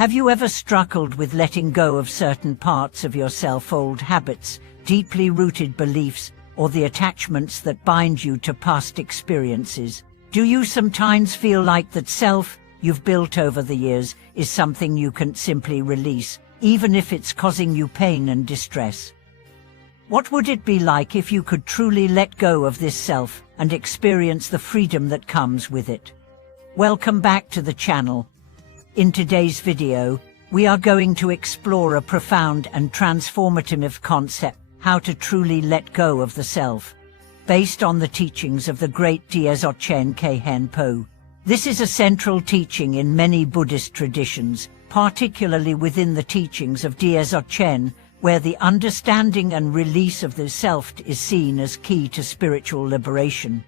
Have you ever struggled with letting go of certain parts of yourself, old habits, deeply rooted beliefs, or the attachments that bind you to past experiences? Do you sometimes feel like that self you've built over the years is something you can't simply release, even if it's causing you pain and distress? What would it be like if you could truly let go of this self and experience the freedom that comes with it? Welcome back to the channel. In today's video, we are going to explore a profound and transformative concept, how to truly let go of the self, based on the teachings of the great Dzogchen Khenpo. This is a central teaching in many Buddhist traditions, particularly within the teachings of Dzogchen, where the understanding and release of the self is seen as key to spiritual liberation.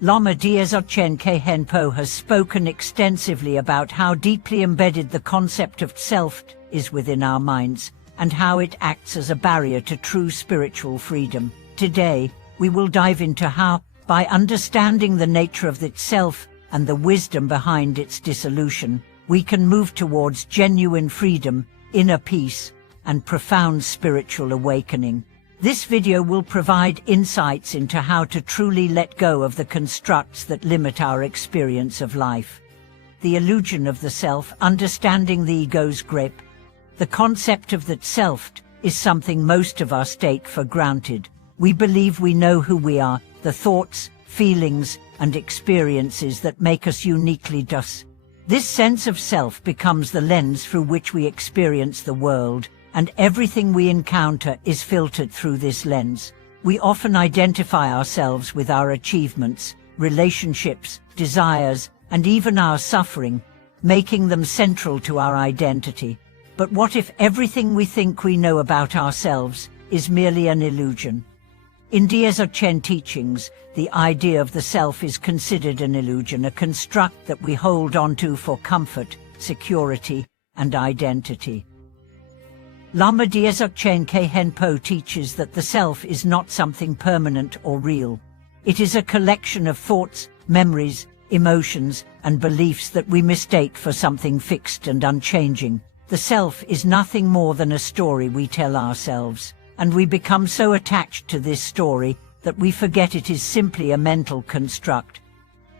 Lama Dzogchen Khenpo has spoken extensively about how deeply embedded the concept of self is within our minds, and how it acts as a barrier to true spiritual freedom. Today, we will dive into how, by understanding the nature of its self and the wisdom behind its dissolution, we can move towards genuine freedom, inner peace, and profound spiritual awakening. This video will provide insights into how to truly let go of the constructs that limit our experience of life. The illusion of the self, understanding the ego's grip. The concept of that self is something most of us take for granted. We believe we know who we are, the thoughts, feelings, and experiences that make us uniquely us. This sense of self becomes the lens through which we experience the world, and everything we encounter is filtered through this lens. We often identify ourselves with our achievements, relationships, desires, and even our suffering, making them central to our identity. But what if everything we think we know about ourselves is merely an illusion? In Dzogchen teachings, the idea of the self is considered an illusion, a construct that we hold onto for comfort, security, and identity. Lama Dzogchen Khenpo teaches that the self is not something permanent or real. It is a collection of thoughts, memories, emotions, and beliefs that we mistake for something fixed and unchanging. The self is nothing more than a story we tell ourselves, and we become so attached to this story that we forget it is simply a mental construct.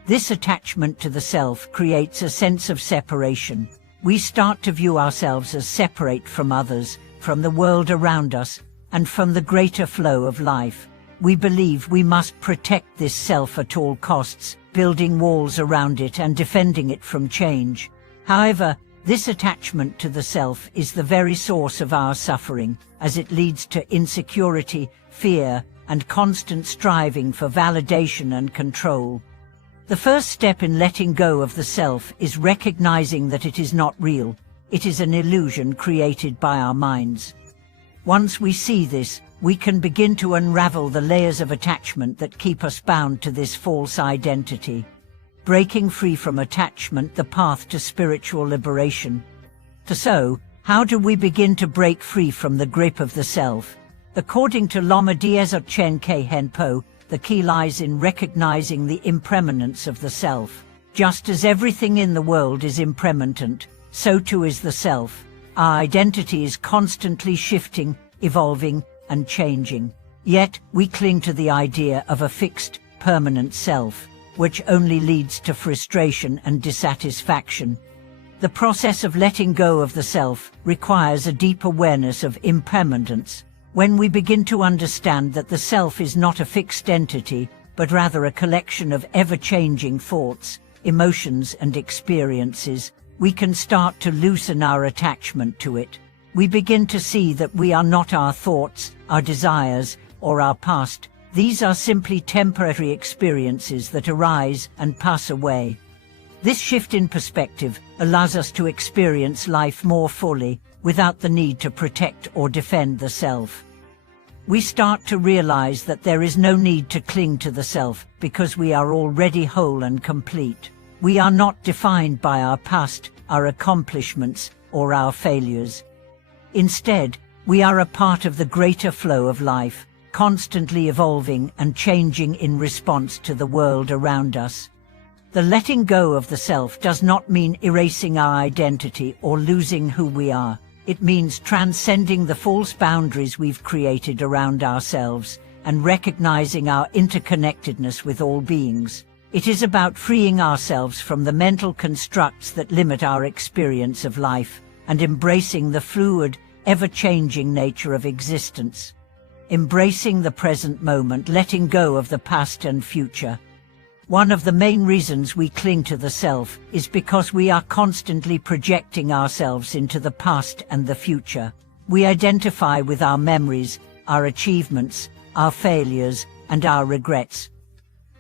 This attachment to the self creates a sense of separation. We start to view ourselves as separate from others, from the world around us, and from the greater flow of life. We believe we must protect this self at all costs, building walls around it and defending it from change. However, this attachment to the self is the very source of our suffering, as it leads to insecurity, fear, and constant striving for validation and control. The first step in letting go of the self is recognizing that it is not real. It is an illusion created by our minds. Once we see this, we can begin to unravel the layers of attachment that keep us bound to this false identity. Breaking free from attachment, the path to spiritual liberation. So, how do we begin to break free from the grip of the self? According to Lama Dzogchen Khenpo, the key lies in recognizing the impermanence of the self. Just as everything in the world is impermanent, so too is the self. Our identity is constantly shifting, evolving, and changing. Yet, we cling to the idea of a fixed, permanent self, which only leads to frustration and dissatisfaction. The process of letting go of the self requires a deep awareness of impermanence. When we begin to understand that the self is not a fixed entity, but rather a collection of ever-changing thoughts, emotions, and experiences, we can start to loosen our attachment to it. We begin to see that we are not our thoughts, our desires, or our past. These are simply temporary experiences that arise and pass away. This shift in perspective allows us to experience life more fully, without the need to protect or defend the self. We start to realize that there is no need to cling to the self because we are already whole and complete. We are not defined by our past, our accomplishments, or our failures. Instead, we are a part of the greater flow of life, constantly evolving and changing in response to the world around us. The letting go of the self does not mean erasing our identity or losing who we are. It means transcending the false boundaries we've created around ourselves and recognizing our interconnectedness with all beings. It is about freeing ourselves from the mental constructs that limit our experience of life and embracing the fluid, ever-changing nature of existence. Embracing the present moment, letting go of the past and future. One of the main reasons we cling to the self is because we are constantly projecting ourselves into the past and the future. We identify with our memories, our achievements, our failures, and our regrets.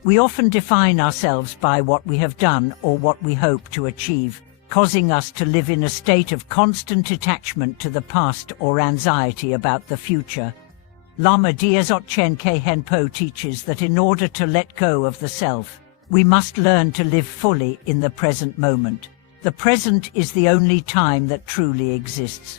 We often define ourselves by what we have done or what we hope to achieve, causing us to live in a state of constant attachment to the past or anxiety about the future. Lama Dzogchen Khenpo teaches that in order to let go of the self, we must learn to live fully in the present moment. The present is the only time that truly exists.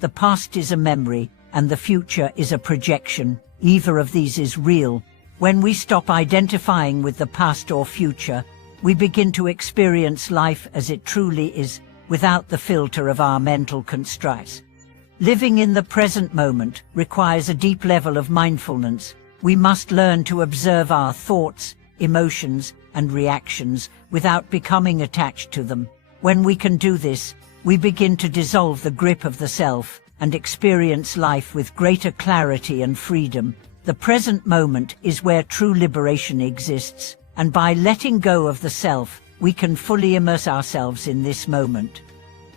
The past is a memory, and the future is a projection. Either of these is real. When we stop identifying with the past or future, we begin to experience life as it truly is, without the filter of our mental constructs. Living in the present moment requires a deep level of mindfulness. We must learn to observe our thoughts, emotions, and reactions without becoming attached to them. When we can do this, we begin to dissolve the grip of the self and experience life with greater clarity and freedom. The present moment is where true liberation exists, and by letting go of the self, we can fully immerse ourselves in this moment.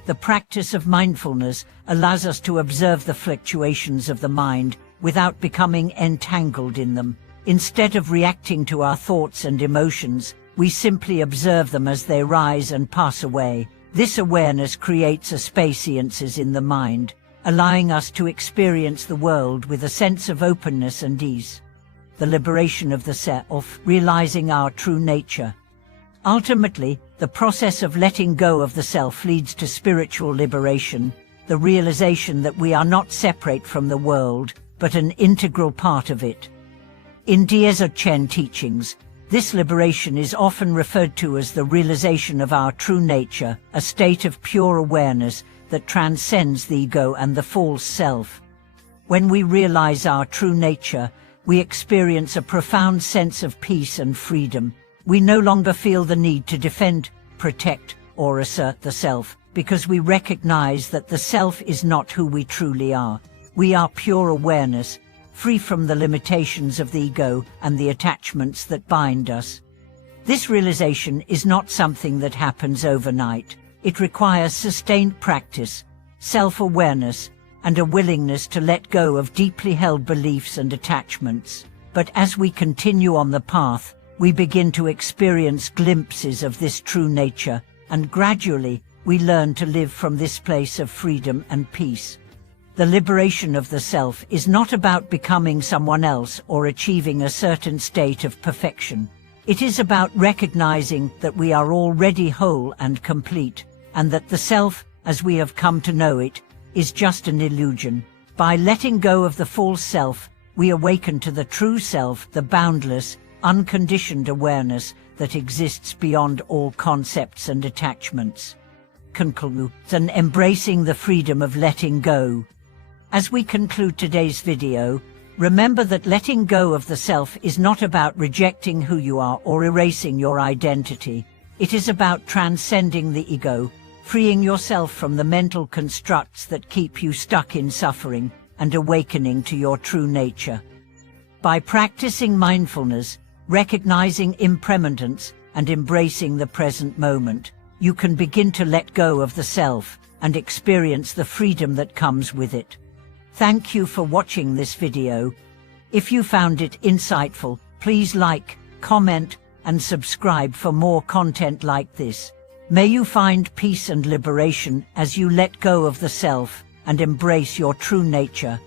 The practice of mindfulness allows us to observe the fluctuations of the mind without becoming entangled in them. Instead of reacting to our thoughts and emotions, we simply observe them as they rise and pass away. This awareness creates a spaciousness in the mind, allowing us to experience the world with a sense of openness and ease. The liberation of the self, realizing our true nature. Ultimately, the process of letting go of the self leads to spiritual liberation, the realization that we are not separate from the world, but an integral part of it. In Dzogchen teachings, this liberation is often referred to as the realization of our true nature, a state of pure awareness that transcends the ego and the false self. When we realize our true nature, we experience a profound sense of peace and freedom. We no longer feel the need to defend, protect, or assert the self, because we recognize that the self is not who we truly are. We are pure awareness, free from the limitations of the ego and the attachments that bind us. This realization is not something that happens overnight. It requires sustained practice, self-awareness, and a willingness to let go of deeply held beliefs and attachments. But as we continue on the path, we begin to experience glimpses of this true nature, and gradually we learn to live from this place of freedom and peace. The liberation of the self is not about becoming someone else or achieving a certain state of perfection. It is about recognizing that we are already whole and complete, and that the self, as we have come to know it, is just an illusion. By letting go of the false self, we awaken to the true self, the boundless, unconditioned awareness that exists beyond all concepts and attachments. Conclusion: embracing the freedom of letting go. As we conclude today's video, remember that letting go of the self is not about rejecting who you are or erasing your identity. It is about transcending the ego, freeing yourself from the mental constructs that keep you stuck in suffering, and awakening to your true nature. By practicing mindfulness, recognizing impermanence, and embracing the present moment, you can begin to let go of the self and experience the freedom that comes with it. Thank you for watching this video. If you found it insightful, please like, comment, and subscribe for more content like this. May you find peace and liberation as you let go of the self and embrace your true nature.